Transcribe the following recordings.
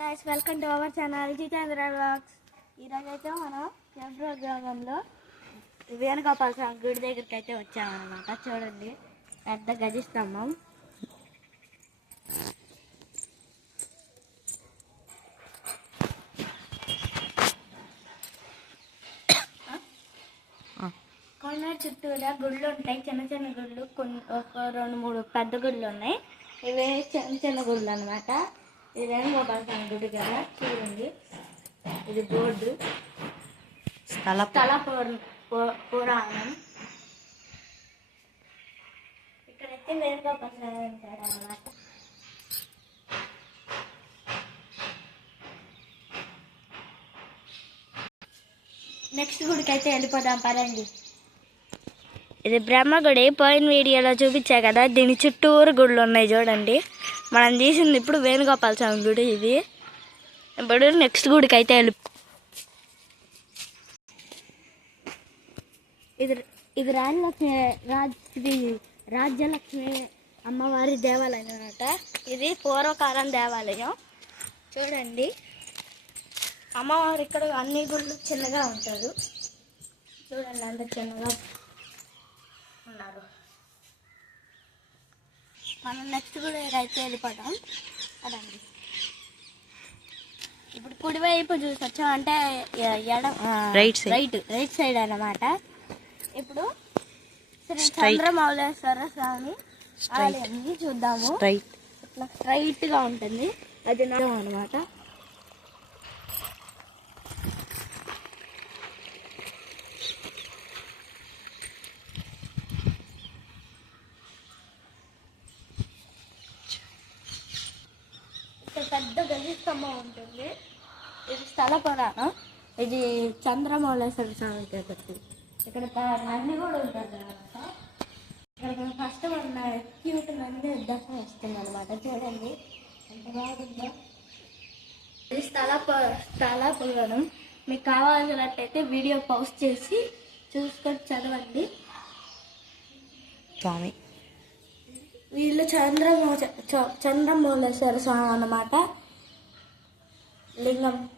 Guys welcome to our channel Jitendra vlogs ఈరోజు అయితే మనం ఫిబ్రవరి గ్రామంలో వేణుగోపాల స్వామి గుడి దగ్గరికి అయితే వచ్చామన్నమాట. చూడండి పెద్ద గజ స్తంభం. కొండ చుట్టూరా గుళ్ళు ఉంటాయి చిన్న చిన్న గుళ్ళు. కొన్ని ఒక రెండు మూడు పెద్ద గుళ్ళు ఉన్నాయి. ఇవి చిన్న చిన్న గుళ్ళు అనమాట ఇది వేణుగోపాల స్వామి గుడి కదా చూడండి. ఇది బోర్డు. స్థల స్థల పురాణం ఇక్కడైతే వేణుగోపాల స్వామి ఉంటాడు అనమాట నెక్స్ట్ గుడికి అయితే వెళ్ళిపోదాం పదండి. ఇది బ్రహ్మగుడి పోయిన వీడియోలో చూపించా కదా దీని చుట్టూరు గుళ్ళు ఉన్నాయి చూడండి. మనం తీసింది ఇప్పుడు వేణుగోపాల స్వామి గుడి ఇది. ఇప్పుడు నెక్స్ట్ గుడికి అయితే వెళ్ళి ఇది ఇది రాజలక్ష్మి రాజ్ ఇది రాజ్యలక్ష్మి అమ్మవారి దేవాలయం అనమాట ఇది పూర్వకాలం దేవాలయం. చూడండి. అమ్మవారు ఇక్కడ అన్ని గుళ్ళు చిన్నగా ఉంటారు. చూడండి అంత చిన్నగా ఉన్నారు. మనం నెక్స్ట్ కూడా అయితే వెళ్ళిపోతాం అదండి. ఇప్పుడు కుడివైపు చూసొచ్చాం అంటే ఎ- ఎడం side. రైట్ రైట్ సైడ్ అన్నమాట. ఇప్పుడు శ్రీ చంద్రమౌళేశ్వర స్వామి ఆలయాన్ని చూద్దాము. రైట్ ఇట్లా స్ట్రైట్గా ఉంటుంది. అది అనమాట పెద్ద గది స్తంభం ఉంటుంది. ఇది స్థల పురాణం. ఇది చంద్రమౌళేశ్వర స్వామి కాబట్టి ఇక్కడ నంది కూడా ఉంటుంది అనమాట ఇక్కడ ఫస్ట్ మన క్యూట్ నంది దర్శనం వస్తుంది అనమాట చూడండి. ఎంత బాగుందో. ఇది స్థల స్థల పురాణం. మీకు కావాల్సినట్టయితే వీడియో పోస్ట్ చేసి చూసుకొని చదవండి. స్వామి. వీళ్ళు చంద్రమౌ చ- చంద్రమౌళేశ్వర స్వామి అన్నమాట. లింగం.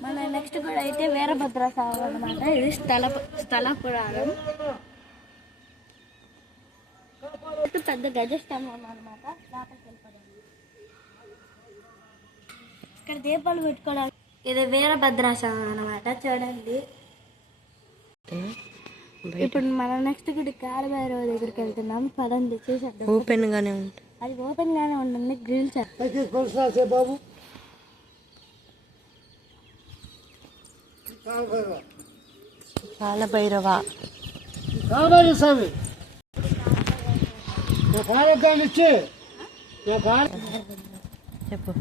మన నెక్స్ట్ కూడా అయితే వీరభద్ర స్వామి అన్నమాట. ఇది స్థల స్థల పురాణం. పెద్ద గజస్తంభం లోపలికి వెళ్ళిపోదాం. ఇక్కడ దీపాలు పెట్టుకోవడానికి ఇది వీరభద్ర స్వామి అన్నమాట. చూడండి. ఇప్పుడు మన నెక్స్ట్ గుడి కాలభైరవ దగ్గరికి వెళ్తున్నాం. పదండి చూసేద్దాం. ఓపెన్ గానే ఉంటుంది అది ఓపెన్ గానే ఉంటుంది గ్రిల్ సార్ కాల భైరవ. కావాలి స్వామి. చెప్పు.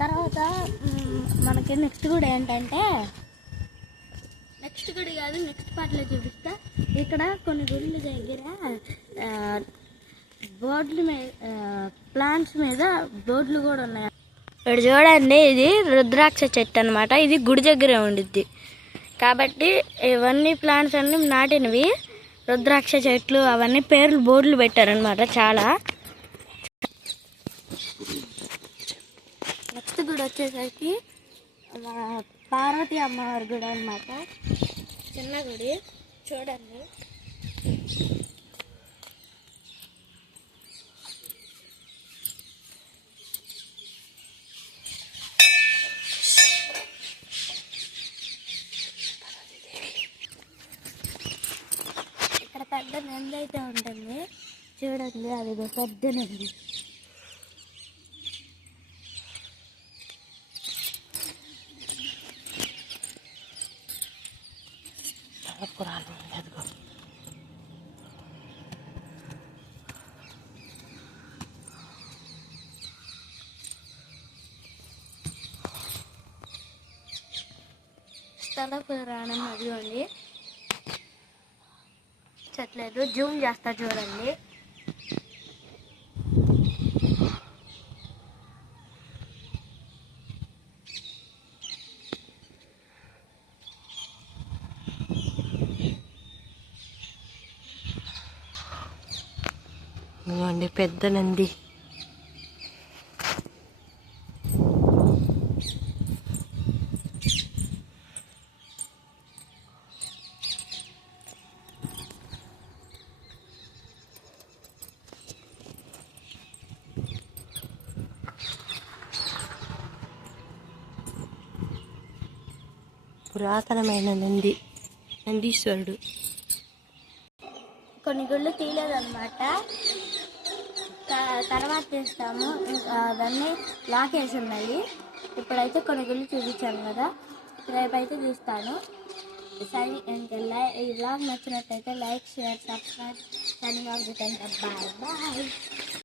తర్వాత మనకి నెక్స్ట్ గుడి ఏంటంటే నెక్స్ట్ గుడి కాదు నెక్స్ట్ పార్ట్లో చూపిస్తా. ఇక్కడ కొన్ని గుళ్ళ దగ్గర ఆ, బోర్డుల మీద ప్లాంట్స్ మీద బోర్డులు కూడా ఉన్నాయి. ఇక్కడ చూడండి ఇది రుద్రాక్ష చెట్టు అనమాట ఇది గుడి దగ్గరే ఉండిద్ది. కాబట్టి ఇవన్నీ ప్లాంట్స్ అన్నీ నాటినవి. రుద్రాక్ష చెట్లు అవన్నీ పేర్లు బోర్డులు పెట్టారనమాట చాలా. నెక్స్ట్ గుడి వచ్చేసరికి పార్వతి అమ్మవారి గుడి అనమాట చిన్న గుడి. చూడండి. ఇక్కడ పెద్ద నంది అయితే ఉంటుంది. చూడండి అది పెద్ద నంది. స్థల పురాణం ఉంది, అదిగో. స్థల పురాణం అదిగోండి. చెప్పలేదు జూమ్ చేస్తా చూడండి. ఇదిగోండి పెద్ద నంది. పురాతనమైన నంది నందీశ్వరుడు. కొన్ని గుళ్ళు తీలేదన్నమాట తర్వాత చేస్తాము. అవన్నీ లాకేసి ఉన్నాయి. ఇప్పుడైతే కొన్ని గుళ్ళు చూపించాను కదా. రేపు అయితే చూస్తాను సరే ఇంకా లై- ఈ బ్లాగ్ నచ్చినట్టయితే like share subscribe. Signing bye bye.